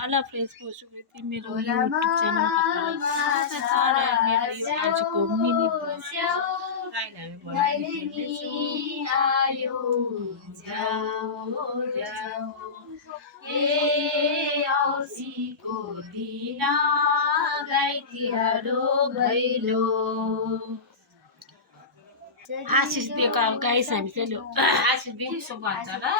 Hello friends, म सुकृति मेरो YouTube च्यानलमा तपाईँलाई स्वागत छ र मेरो यो आजको मिनी ब्लग आशिष दिएको अब गाइस हामी चाहिँ आशिष दिदी सो भन्छ र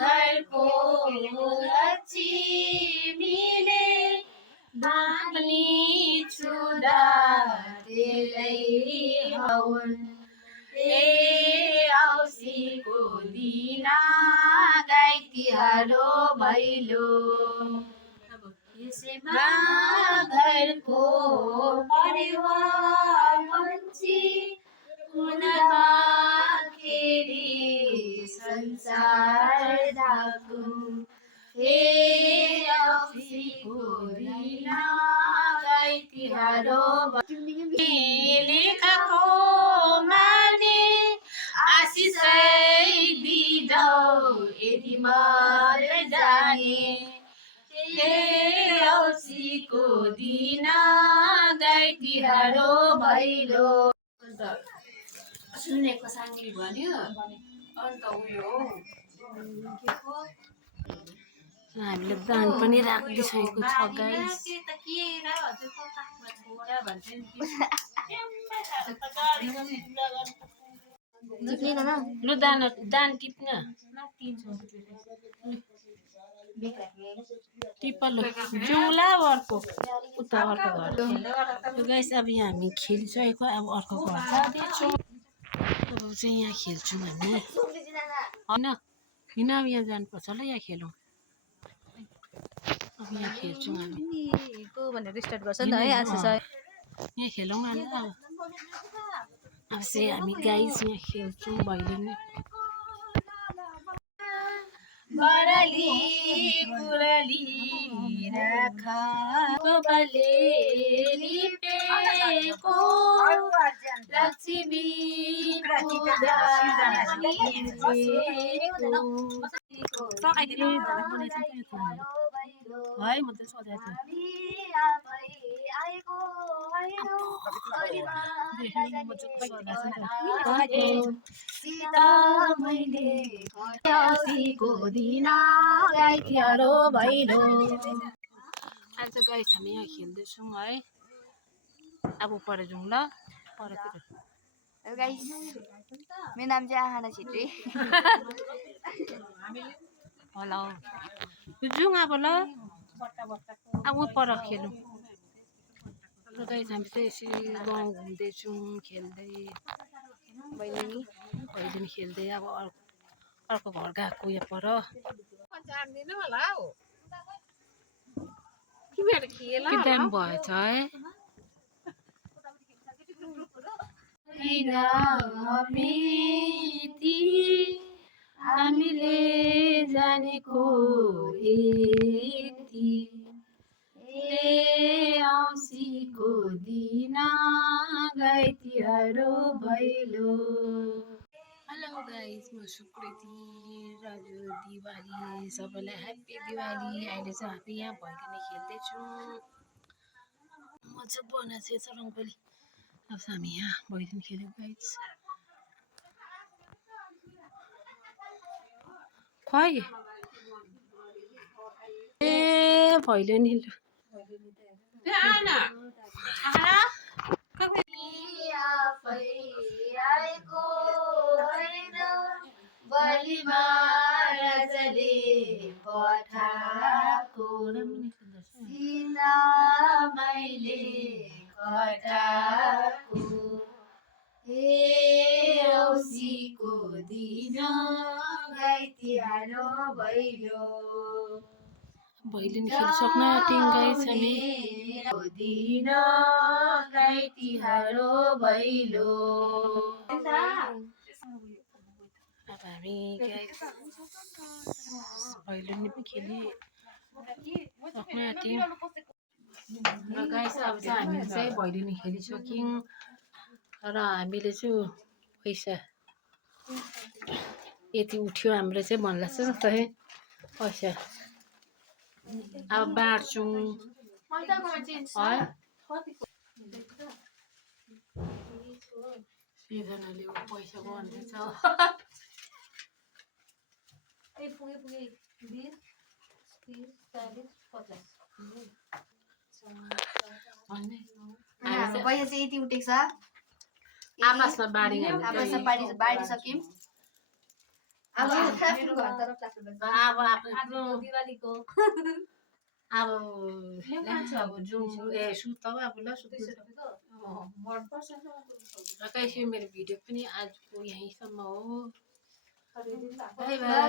घरको लक्ष्मीले बाँध्ने छुदा त्यसलाई हौन ए औँसीको दिन गाई तिहार हो भैलो यसैमा घरको परिवार मान्छे हुँदाखेरि संसार धाको हे औँसीको दिन गाई तिहार हो लेखको माने आशिषै दिजाऊ यदि मर जाने हे औँसीको दिन गाई तिहार हो भैलो सुनेको साङ्गी भन्यो अन्त उयो हामीले दान पनि राखिसकेको छ गाइस लु दान टिप्न टिपलो जाउँला अर्को उता अर्को घर गाइस अब यहाँ हामी खेलिसकेको अब अर्को घर जाँदैछौँ अब चाहिँ यहाँ खेल्छौँ हामी होइन किन अब यहाँ जानुपर्छ ल यहाँ खेलौँ अब यहाँ खेल्छौँ हामी भनेर स्टार्ट गर्छ नि त है आशिष यहाँ खेलौँ न अब चाहिँ हामी गाइस यहाँ खेल्छौँ भैलेनी बराली कुराली राखा गोबरले लिपेको लक्ष्मी है म त सोधेको आज गाइस हामी यहाँ खेल्दैछौँ है अब पर जाउँ ल परतिर गाइस मेरो नाम चाहिँ आहाना छेत्री हेलो जाउँ अब ल अब पर खेलौँ र गाइस हामी चाहिँ यसरी गाउँ घुम्दैछौँ खेल्दै भैलेनी खेल्दै अब अर्को घर गएको यहाँ पर के टाइम भएछ है हामीले जानेको यति औँसीको दिन गाई तिहार भैलो हेलो गाइस म सुकृति राजु दिवाली सबैलाई ह्याप्पी दिवाली अहिले चाहिँ हामी यहाँ भैलेनी खेल्दैछौँ मजा बनाएको छ रङ्गोली अब हामी यहाँ भैलेनी खेल्यौँ गाइस खै ए भैलेनी बलिमा राजाले पठाएको सीता मैले खटाएको हे औँसीको दिन गाई तिहार भैलो भैलेनी खेलिसक्न आँट्यौँ गाइस हामी दिन गाई तिहार हो भैलो। अब हामी भैलेनी पनि खेलिसक्नु आँट्यौँ र गाइस अब चाहिँ हामीले चाहिँ भैलेनी खेलिसक्यौँ र हामीले चाहिँ पैसा यति उठ्यो हाम्रो चाहिँ भन्ला चाहिँ जस्तै पैसा अब बाँड्छौँ है सिर्जनाले पैसा भन्दैछ पैसा चाहिँ यति उठेको छ आपसमा बाँड्यौँ बाँडिसक्यौँ अब दिवालीको अब जाउँ ए सुतौ अब ल र कैसे मेरो भिडियो पनि आजको यहीँसम्म हो बाई बाई।